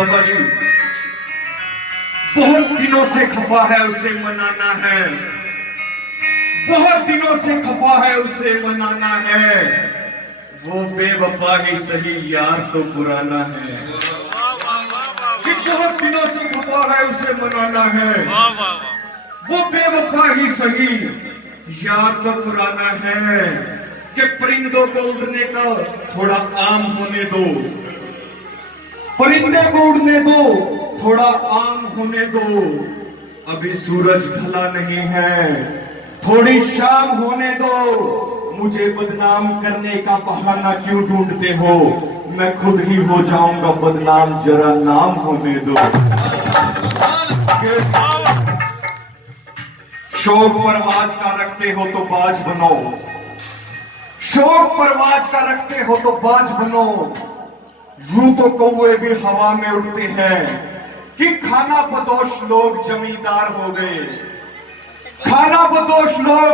बाबा जी, बहुत दिनों से खफा है, उसे मनाना है। बहुत दिनों से खफा है, उसे मनाना है। वो बेवफा ही सही, यार तो पुराना है। कि बहुत दिनों से खफा है, उसे मनाना है। वो बेवफा ही सही, यार तो पुराना है। कि परिंदों को उड़ने का थोड़ा आम होने दो, परिंदे को उड़ने दो, थोड़ा आम होने दो। अभी सूरज ढला नहीं है, थोड़ी शाम होने दो। मुझे बदनाम करने का बहाना क्यों ढूंढते हो? मैं खुद ही हो जाऊंगा बदनाम, जरा नाम होने दो। शौक परवाज का रखते हो तो बाज बनो, शौक परवाज का रखते हो तो बाज बनो। यूं तो कौवे भी हवा में उड़ते हैं कि खाना बदोश लोग जमींदार हो गए। खाना बदोश लोग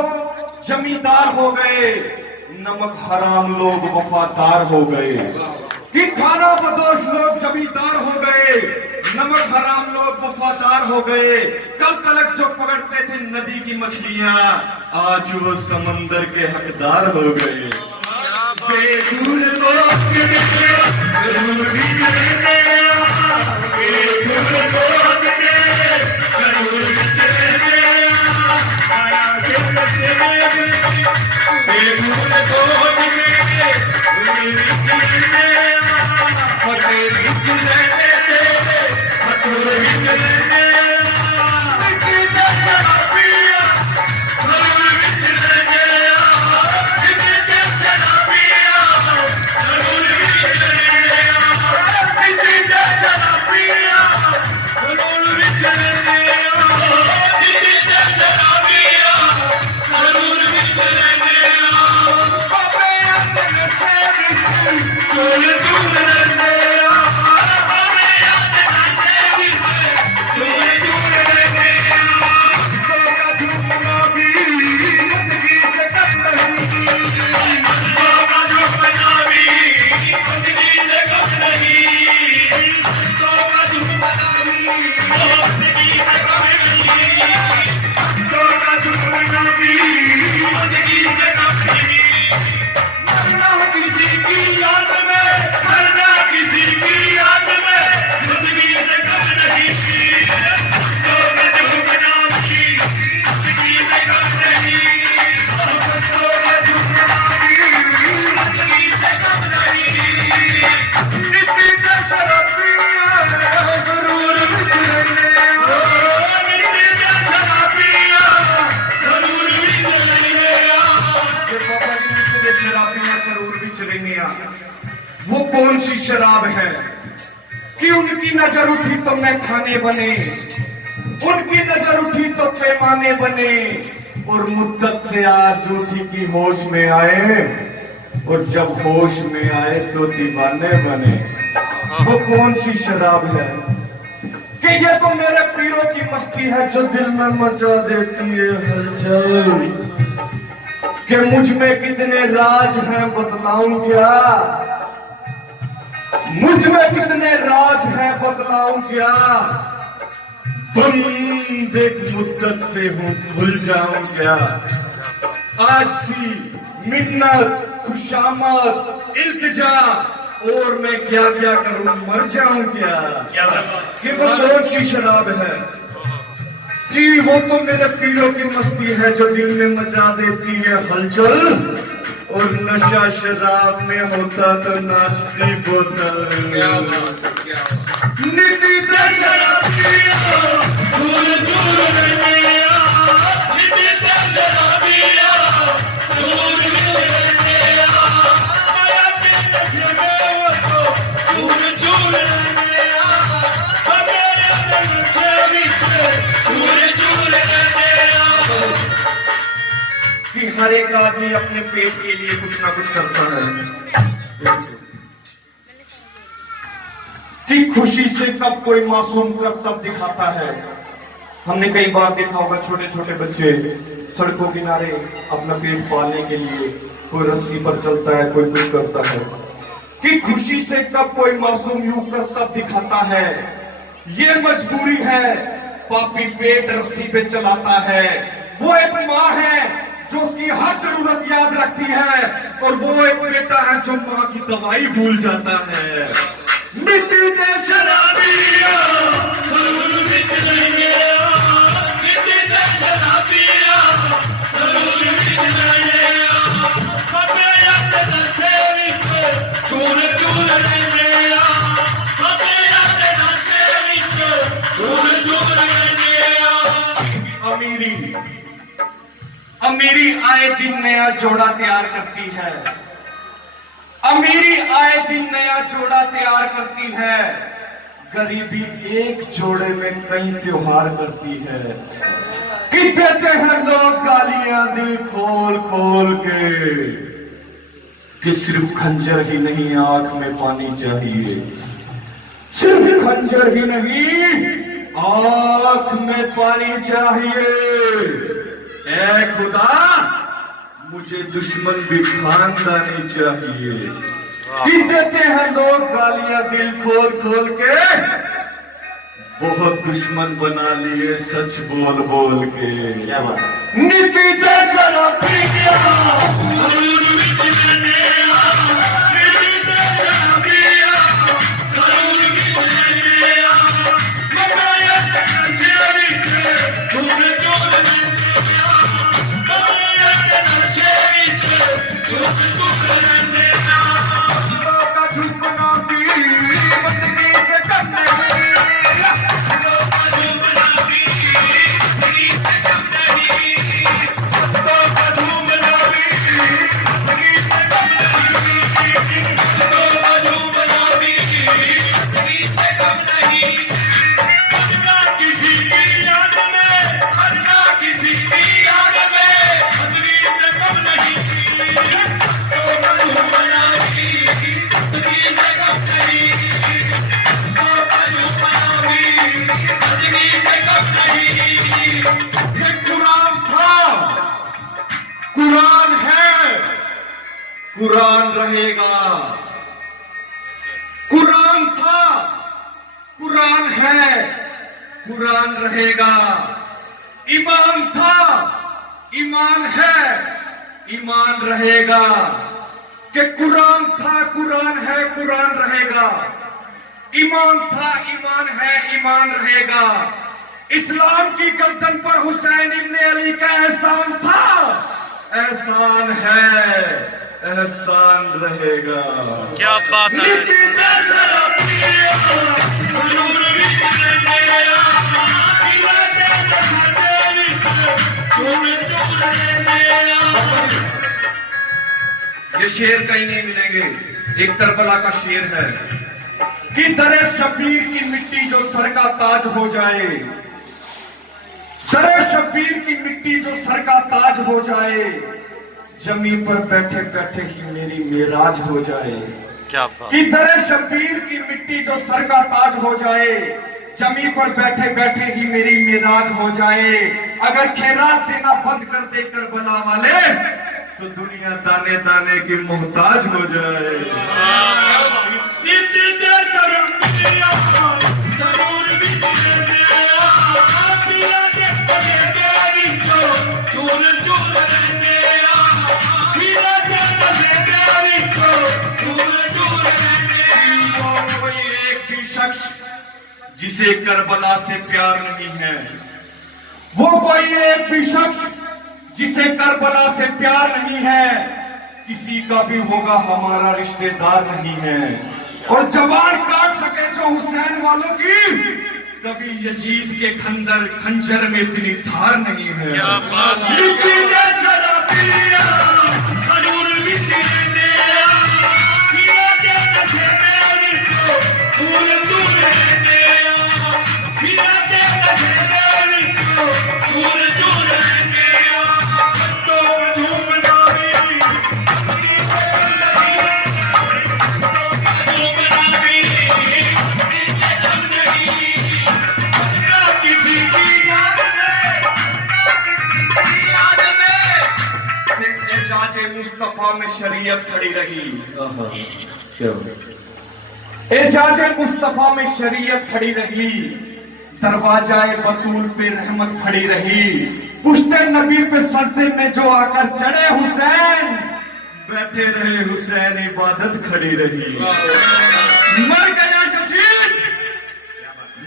जमींदार हो गए, नमक हराम लोग वफादार हो गए। कि खाना बदोश लोग जमींदार हो गए, नमक हराम लोग वफादार हो गए। कल तलक जो पकड़ते थे नदी की मछलियां, आज वो समंदर के हकदार हो गए। बेदूर सोच के जरूर भी चलेंगे, बेदूर सोच के जरूर भी चलेंगे। आया के बचेंगे, बेदूर सोच के जरूर भी चलेंगे। पटेल भी चलेंगे, पटोर भी चलेंगे। वो कौन सी शराब है कि उनकी नजर उठी तो मैं खाने बने, उनकी नजर उठी तो पैमाने बने। और मुद्दत से आज उठी की होश में आए, और जब होश में आए तो दीवाने बने। वो कौन सी शराब है कि ये तो मेरे पीरों की मस्ती है, जो दिल में मचा देती है हलचल। कि मुझ में कितने राज हैं बतलाऊं क्या, मुझ में कितने राज हैं बतलाऊं क्या। बंद एक मुद्दत से हूं, खुल जाऊं क्या। आज सी मिन्नत खुशामद इल्तिजा, और मैं क्या क्या करूं, मर जाऊं क्या। कि वो कौन सी शराब है कि वो तो मेरे पीरों की मस्ती है, जो दिल में मचा देती है हलचल। और नशा शराब में होता तो नाश्ती बोतल नीति कि हर एक आदमी अपने पेट के लिए कुछ ना कुछ करता है। कि खुशी से कब कोई मासूम करतब दिखाता है। हमने कई बार देखा होगा छोटे छोटे बच्चे सड़कों किनारे अपना पेट पालने के लिए कोई रस्सी पर चलता है, कोई कुछ करता है। कि खुशी से कब कोई मासूम यूं करतब दिखाता है। ये मजबूरी है, पापी पेट रस्सी पे चलाता है। वो एक माँ है जो उसकी हर जरूरत याद रखती है, और वो एक बेटा है जो माँ की दवाई भूल जाता है। मिट्टी दे शराबिया सरूर विच लंघिया, मिट्टी दे शराबिया सरूर विच लंघिया, बाबे याद नशे विच चूर चूर लंघिया, बाबे याद नशे विच चूर चूर लंघिया। अमीरी आए दिन नया जोड़ा तैयार करती है। अमीरी आए दिन नया जोड़ा तैयार करती है। गरीबी एक जोड़े में कई त्योहार करती है। कि देते हैं लोग गालियां दिल खोल खोल के, कि सिर्फ खंजर ही नहीं आंख में पानी चाहिए। सिर्फ खंजर ही नहीं आंख में पानी चाहिए। ऐ खुदा मुझे दुश्मन भी खानदानी चाहिए। कि देते हैं लोग गालियां दिल खोल खोल के, बहुत दुश्मन बना लिए सच बोल बोल के। क्या बात नीति दे शराबिया सरूर विच लंघिया, नीति दे शराबिया सरूर विच लंघिया, बाबे याद नशे विच चूर चूर लंघिया, बाबे याद नशे विच चूर चूर लंघिया। लोगों का झुकना भी बंदगी से कम नहीं, लोगों का झुकना भी बंदगी से कम नहीं, लोगों का झुकना भी बंदगी से कम नहीं, लोगों का झुकना भी बंदगी से कम नहीं। मरना किसी की याद में, मरना किसी की याद में बंदगी से कम नहीं, लोगों का झुकना भी बंदगी से कम नहीं, लोगों का झुकना भी बंदगी से कम नहीं। ये कुरान था, कुरान है, कुरान रहेगा। कुरान था, कुरान है, कुरान रहेगा। ईमान था, ईमान है, ईमान रहेगा। कि कुरान था, कुरान है, कुरान रहेगा। ईमान था, ईमान है, ईमान रहेगा। इस्लाम की गर्दन पर हुसैन इब्ने अली का एहसान था, एहसान है, एहसान रहेगा। क्या बात है। नीति दे शराबिया सरूर विच लंघिया, नीति दे शराबिया विच चूर चूर लंघिया। ये शेर कहीं नहीं मिलेंगे। एक करबला का शेर है कि दरे शबीर की मिट्टी जो सर का ताज हो जाए, दरे शबीर की मिट्टी जो सर का ताज हो जाए, जमीन पर बैठे बैठे ही मेरी मेराज हो जाए। क्या बात। कि दरे शबीर की मिट्टी जो सर का ताज हो जाए, जमीन पर बैठे बैठे ही मेरी मेराज हो जाए। अगर खैरात देना बंद कर दे करबला वाले, तो दुनिया दाने दाने की मोहताज हो जाए। नीति दे शराबिया सरूर विच लंघिया, पीला दे नशे विच चूर चूर लंघिया, पीला दे नशे विच चूर चूर लंघिया। कोई एक भी शख्स जिसे करबला से प्यार नहीं है, वो कोई एक भी शख्स जिसे करबला से प्यार नहीं है, किसी का भी होगा हमारा रिश्तेदार नहीं है। और जवान काट सके जो हुसैन वालों की, कभी यजीद के खंजर में इतनी धार नहीं है। क्या बात है। नीति दे शराबिया सरूर विच लंघिया, पीला दे नशे विच चूर चूर लंघिया, पीला दे नशे विच चूर चूर लंघिया। तो झूमना भी बंदगी से कम नहीं, तो झूमना भी बंदगी से कम नहीं। मरना किसी की याद में, मरना किसी की याद में, एजाज़े मुस्तफा में शरीयत खड़ी रही। एजाज़े मुस्तफा में शरीयत खड़ी रही, दरवाजाए बतूल पे रहमत खड़ी रही। पुश्ते नबी पे सजदे में जो आकर चढ़े हुसैन, बैठे रहे हुसैन इबादत खड़ी रही। मर गया यजीद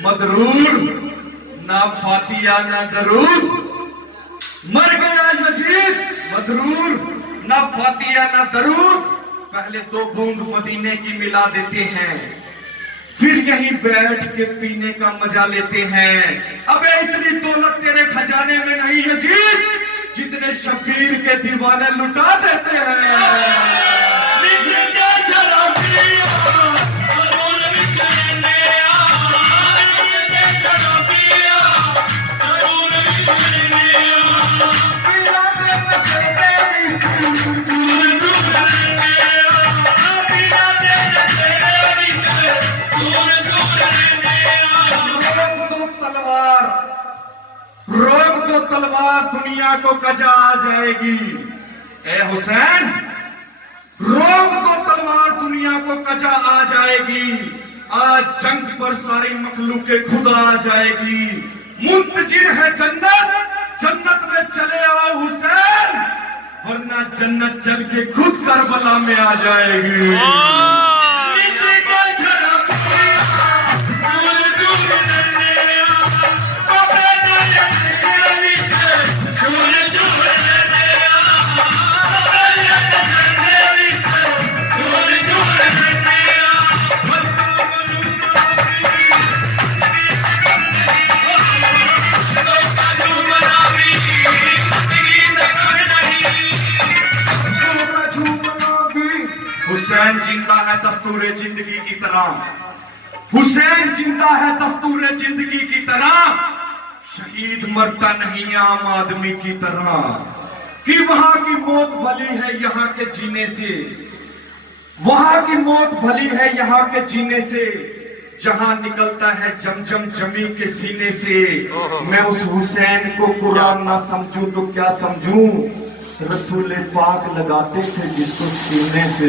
मदरूर, ना फातिया ना दरूद। मर गया यजीद मदरूर, ना फातिया ना दरूद। पहले 2 बूंद मदीने की मिला देते हैं, फिर यहीं बैठ के पीने का मजा लेते हैं। अबे इतनी दौलत तेरे खजाने में नहीं यजीद, जितने शबीर के दीवाने लुटा देते हैं। रोक दो तलवार, दुनिया को कजा आ जाएगी। ए हुसैन, रोक दो तलवार, दुनिया को कजा आ जाएगी। आज जंग पर सारी मखलूके खुदा आ जाएगी। मुंतजिर है जन्नत, जन्नत में चले आओ हुसैन, वरना जन्नत चल के खुद करबला में आ जाएगी। हुसैन जिंदा है दस्तूरे जिंदगी की तरह, हुसैन जिंदा है दस्तूरे जिंदगी की तरह। शहीद मरता नहीं आम आदमी की तरह, कि वहां की मौत भली है यहाँ के जीने से, वहां की मौत भली है यहाँ के जीने से, जहां निकलता है जमजम जमी के सीने से। मैं उस हुसैन को कुरान ना समझूं तो क्या समझूं, रसूल पाक लगाते थे जिसको सीने से।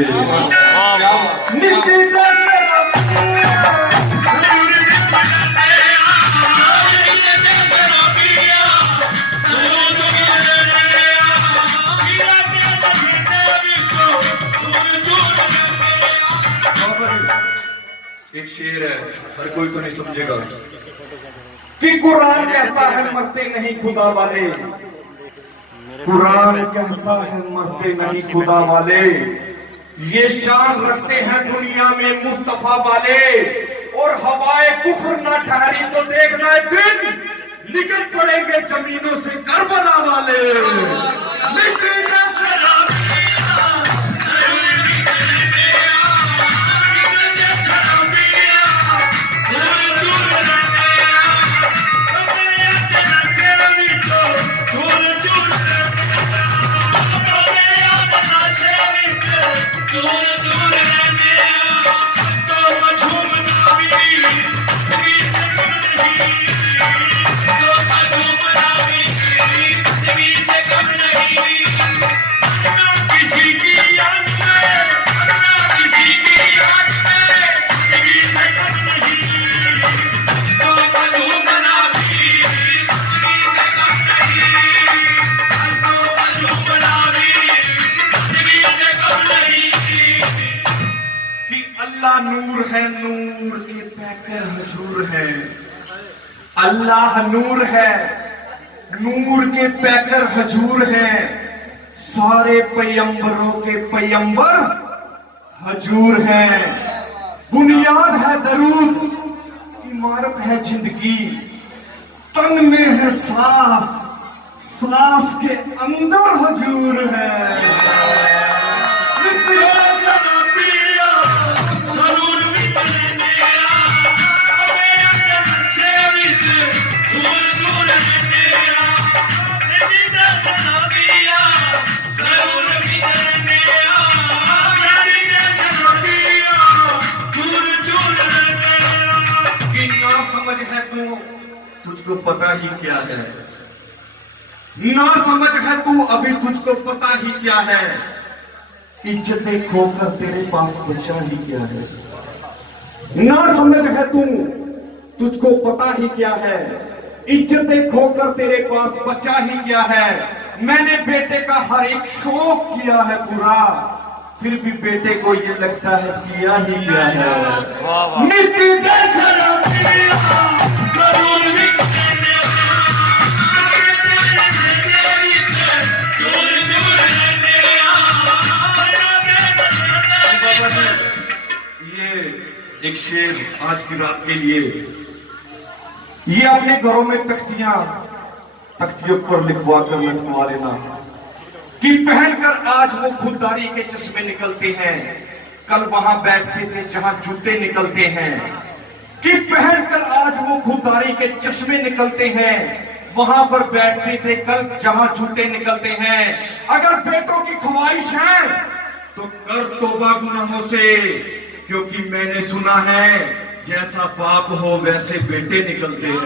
एक शेर है, हर कोई तो नहीं समझेगा, कि कुरान कहता है मरते नहीं खुदा वाले, कुरान कहता है मरते नहीं खुदा वाले। ये शान रखते हैं दुनिया में मुस्तफा वाले, और हवाए कुफ्र ना ठहरी तो देखना एक दिन निकल पड़ेंगे जमीनों से करबला वाले। नूर है, नूर के पैकर हजूर है। अल्लाह नूर है, नूर के पैकर हजूर है। सारे पैगंबरों के पैगंबर हजूर हैं। बुनियाद है दरूद, इमारत है जिंदगी, तन में है सांस, सांस के अंदर हजूर है। है तू, तुझको पता ही क्या है, ना समझ है तू, अभी तुझको पता ही क्या है। इज्जतें खोकर तेरे पास बचा ही क्या है। ना समझ है तू, तुझको पता ही क्या है। इज्जतें खोकर तेरे पास बचा ही क्या है। मैंने बेटे का हर एक शौक किया है पूरा, फिर भी बेटे को ये लगता है किया ही क्या है। वाह वाह। मिट्टी दे सरा एक शेर आज की रात के लिए। ये अपने घरों में तख्तियों पर लिखवा कर लटकवा लेना कि पहनकर आज वो खुददारी के चश्मे निकलते हैं, कल वहां बैठते थे जहां जूते निकलते हैं। कि पहनकर आज वो खुददारी के चश्मे निकलते हैं, वहां पर बैठते थे कल जहां जूते निकलते हैं। अगर बेटों की ख्वाहिश है तो कर तौबा गुनाहों से, क्योंकि मैंने सुना है जैसा बाप हो वैसे बेटे निकलते हैं।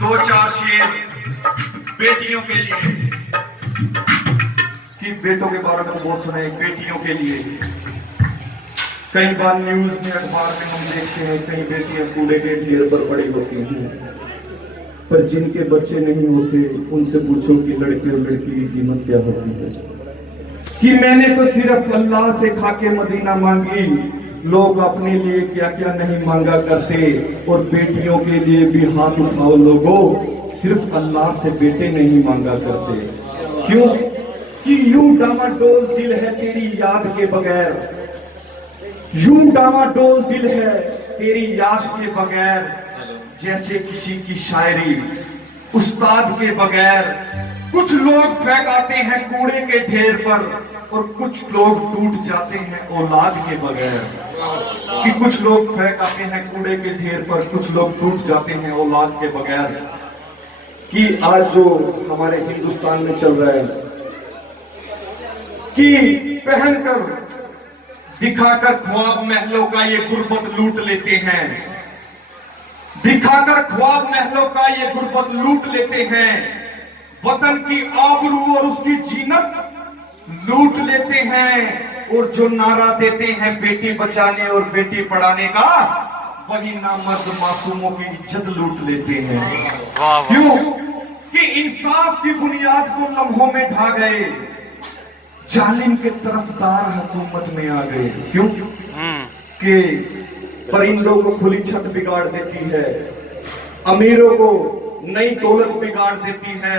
दो चार शेर बेटियों के लिए, कि बेटों के बारे में बहुत सुना है। बेटियों के लिए कई बार न्यूज में, अखबार में हम देखते हैं कई बेटियां कूड़े के ढेर पर पड़ी होती हैं, पर जिनके बच्चे नहीं होते उनसे पूछो कि लड़के और लड़की की कीमत क्या होती है। कि मैंने तो सिर्फ अल्लाह से खाके मदीना मांगी, लोग अपने लिए क्या क्या नहीं मांगा करते। और बेटियों के लिए भी हाथ उठाओ लोगों, सिर्फ अल्लाह से बेटे नहीं मांगा करते। क्यों? कि यूं डामाडोल दिल है तेरी याद के बगैर, यूं डामाडोल दिल है तेरी याद के बगैर, जैसे किसी की शायरी उस्ताद के बगैर। कुछ लोग फेंक आते हैं कूड़े के ढेर पर, और कुछ लोग टूट जाते हैं औलाद के बगैर। कि कुछ लोग फेंक आते हैं कूड़े के ढेर पर, कुछ लोग टूट जाते हैं औलाद के बगैर। कि आज जो हमारे हिंदुस्तान में चल रहा है कि पहनकर दिखाकर ख्वाब महलों का ये गुर्बत लूट लेते हैं, दिखाकर ख्वाब महलों का ये गुर्बत लूट लेते हैं। वतन की आबरू और उसकी जीनत लूट लेते हैं। और जो नारा देते हैं बेटी बचाने और बेटी पढ़ाने का, वही नामर्द मासूमों की इज्जत लूट लेते हैं। क्यों? कि इंसाफ की बुनियाद को लम्हों में ढा गए, जालिम के तरफदार हुकूमत में आ गए। क्यों? कि परिंदों को खुली छत बिगाड़ देती है, अमीरों को नई दौलत बिगाड़ देती है,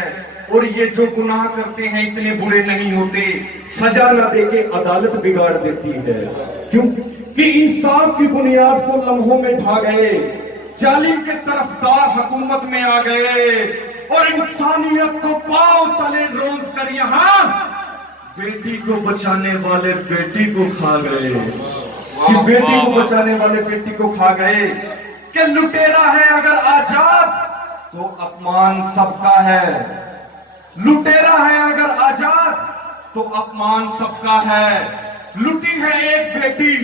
और ये जो गुनाह करते हैं इतने बुरे नहीं होते, सजा न देके अदालत बिगाड़ देती है। क्यों? कि इंसाफ की बुनियाद को लम्हों में ढा गए, जालिम के तरफदार हुकूमत में आ गए, और इंसानियत को पांव तले रोंद कर यहाँ बेटी को बचाने वाले बेटी को खा गए। कि बेटी को बचाने वाले बेटी को खा गए। कि लुटेरा है अगर आजाद तो अपमान सबका है, लुटेरा है अगर आजाद तो अपमान सबका है। लुटी है एक बेटी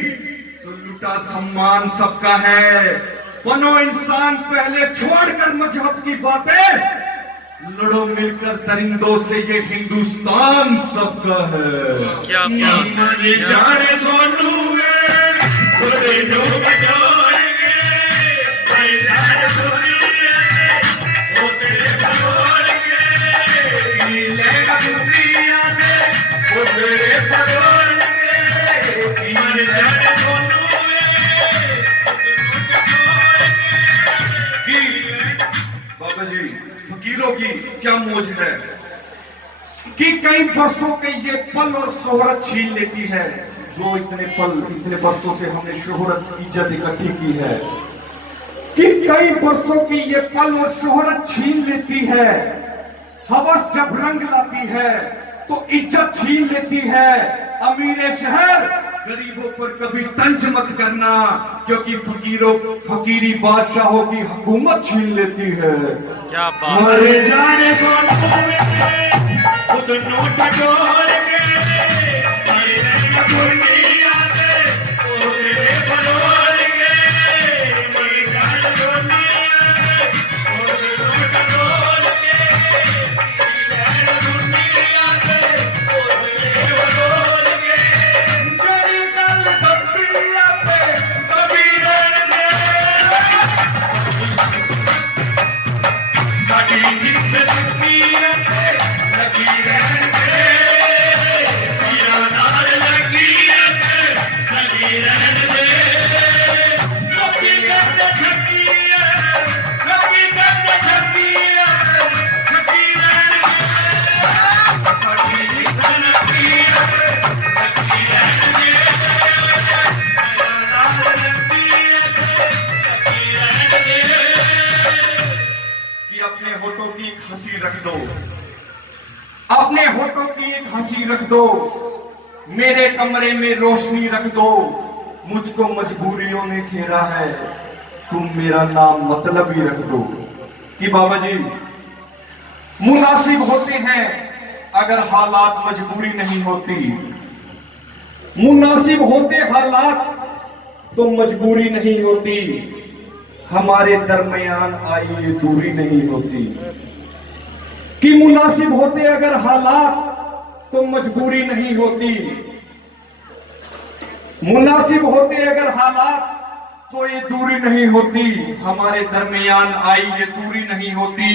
तो लुटा सम्मान सबका है। बनो इंसान पहले छोड़कर मजहब की बातें, लड़ो मिलकर दरिंदों से ये हिंदुस्तान सबका है। क्या जाने सोनू बजाएंगे, जाने सोनू फकीरों की क्या मौज है कि कई वर्षों के ये पल और शोहरत छीन लेती है। जो इतने वर्षों से हमने शोहरत इज्जत इकट्ठी की है, कि कई वर्षों की ये पल और शोहरत छीन लेती है। हवस जब रंग लाती है तो इज्जत छीन लेती है। अमीर शहर गरीबों पर कभी तंज मत करना, क्योंकि फकीरी बादशाहों की हुकूमत छीन लेती है। क्या बात। मर जाने सोनू खुद नोट डोल के मेरे दुनिया के ओसड़े बलोल के मर जाने दुनिया खुद नोट डोल के मेरे दुनिया के ओसड़े बलोल के जड़ी गल दुनिया पे कभी रहने साडी जित लगी रहने पीरा नाल लगी रहने लोकी करते छकी लोकी करते छकी रहने साडी जित लगी रहने पीरा नाल लगी रहने कि अपने होठों की एक हंसी रख दो, अपने होठों की एक हंसी रख दो, मेरे कमरे में रोशनी रख दो। मुझको मजबूरियों ने घेरा है, तुम मेरा नाम मतलब ही रख दो। कि बाबा जी मुनासिब होते हैं अगर हालात मजबूरी नहीं होती, मुनासिब होते हालात तो मजबूरी नहीं होती। हमारे दरमियान आई ये दूरी नहीं होती। कि मुनासिब होते अगर हालात तो मजबूरी नहीं होती, मुनासिब होते अगर हालात तो ये दूरी नहीं होती। हमारे दरमियान आई ये दूरी नहीं होती।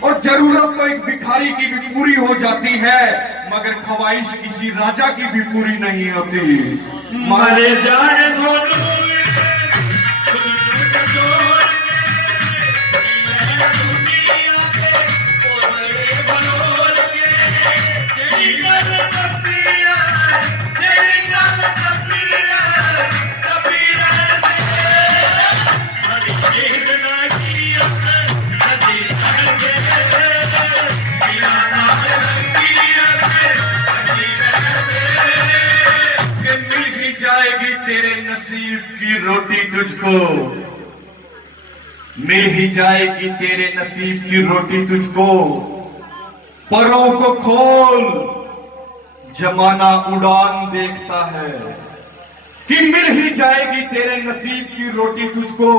और जरूरत तो एक भिखारी की भी पूरी हो जाती है, मगर ख्वाहिश किसी राजा की भी पूरी नहीं होती। मर जाने सोनू तेरे नसीब की रोटी तुझको, मिल ही जाएगी तेरे नसीब की रोटी तुझको। परों को खोल, जमाना उड़ान देखता है। कि मिल ही जाएगी तेरे नसीब की रोटी तुझको।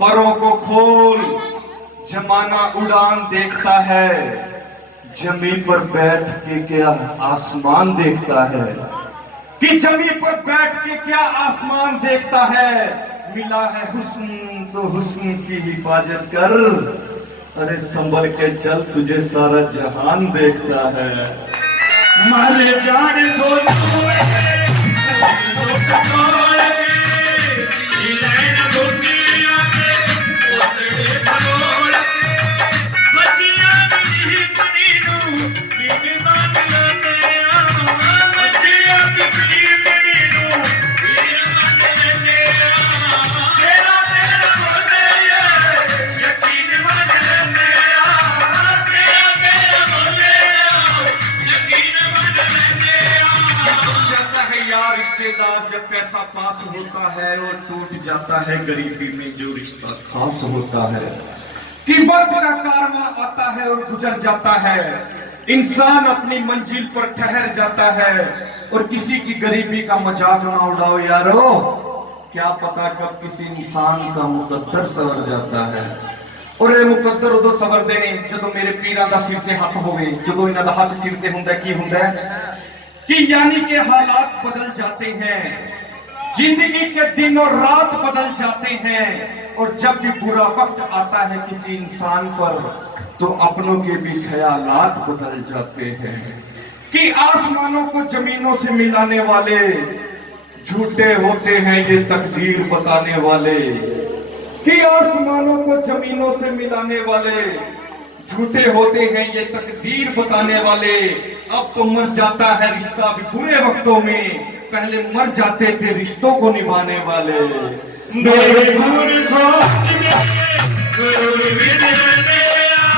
परों को खोल, जमाना उड़ान देखता है। जमीन पर बैठ के क्या आसमान देखता है। कि जमीन पर बैठ के क्या आसमान देखता है। मिला है हुस्न तो हुस्न की हिफाजत कर, अरे संभल के चल तुझे सारा जहान देखता है। मर जाने सोनू रिश्तेदार जब पैसा पास होता है और टूट जाता है गरीबी में जो रिश्ता खास होता है। कि वक्त का कारवां आता है और गुजर जाता है, इंसान अपनी मंजिल पर ठहर जाता है। और किसी की गरीबी का मजाक ना उड़ाओ यारो, क्या पता कब किसी इंसान का मुकद्दर सवर जाता है। और ये मुकद्दर उदो सवर देने जो मेरे पीरां दा सिर ते हक होवे, जो इन्हां दा हक सिर ते हुंदा की हुंदा कि यानी के हालात बदल जाते हैं, जिंदगी के दिन और रात बदल जाते हैं। और जब भी बुरा वक्त आता है किसी इंसान पर, तो अपनों के भी ख्यालात बदल जाते हैं। कि आसमानों को जमीनों से मिलाने वाले झूठे होते हैं ये तकदीर बताने वाले। कि आसमानों को जमीनों से मिलाने वाले झूठे होते हैं ये तकदीर बताने वाले। अब तो मर जाता है रिश्ता भी बुरे वक्तों में, पहले मर जाते थे रिश्तों को निभाने वाले। मेरे गुण सोच दे गुरूर विच रहने आ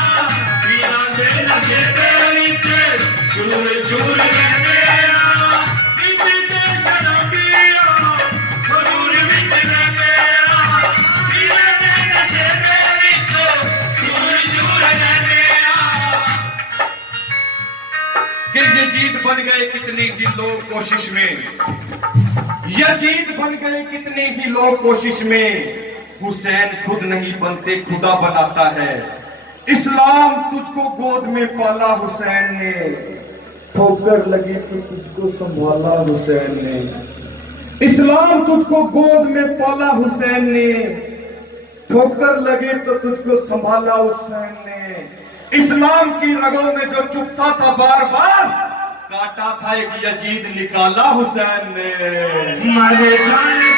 पीरा दे नशे दे विच चूर चूर रहने आ विच दे शराबिया गुरूर विच रहने आ पीरा दे नशे दे विच चूर चूर रहने आ। कि यजीद बन गए कितने ही लोग कोशिश में, यजीद बन गए कितने ही लोग कोशिश में, हुसैन खुद नहीं बनते खुदा बनाता है। इस्लाम तुझको गोद में पाला हुसैन ने, ठोकर लगी तो तुझको संभाला हुसैन ने। इस्लाम तुझको गोद में पाला हुसैन ने, ठोकर लगे तो तुझको संभाला हुसैन ने। इस्लाम की रगों में जो चुभता था बार बार, काटा था एक यजीद निकाला हुसैन ने। मर जाने